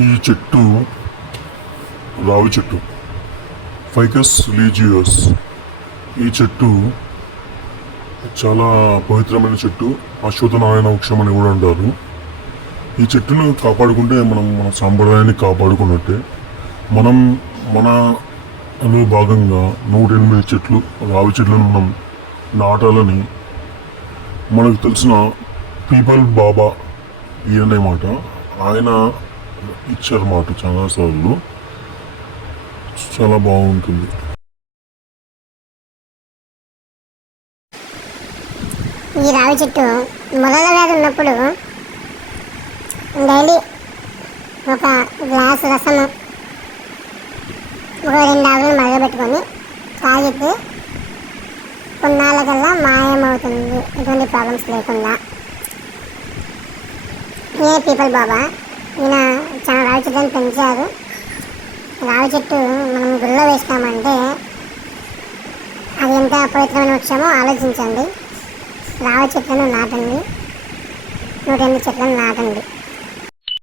ఈ చెట్టు రావి చెట్టు. Ficus religiosa. ఈ చెట్టు చాలా పవిత్రమైన చెట్టు. అశ్వత్థనారాయణ వృక్షం అని కూడా అంటారు. ఈ చెట్టును కాపాడుకుంటే మనం మన సాంప్రదాయాన్ని కాపాడుకున్నట్టే. మనం మన అనే భాగంగా నూట ఎనిమిది చెట్లు రావి చెట్లను మనం నాటాలని మనకు తెలిసిన పీపల్ బాబా ఈయనే మాట ఆయన ఇచ్చారు మాట చాలాసార్లు చాలా బాగుంటుంది. ఈ రావి చెట్టు మొదల వ్యాధి ఉన్నప్పుడు డైలీ ఒక గ్లాస్ రసము ఒక రెండు ఆవులను మరగబెట్టుకొని తాగితే కొన్నాళ్ళకల్లా మాయమవుతుంది. ఎటువంటి ప్రాబ్లమ్స్ లేకుండా. ఏ పీపుల్ బాబా? ఈయన చాలా రావి చెట్టుని పెంచారు. రావి చెట్టు మనం గుళ్ళో వేస్తామంటే అది ఎంత పవిత్రమైన వృక్షమో ఆలోచించండి. రావి చెట్లను నాటండి. నూట ఎనిమిది చెట్లను నాటండి.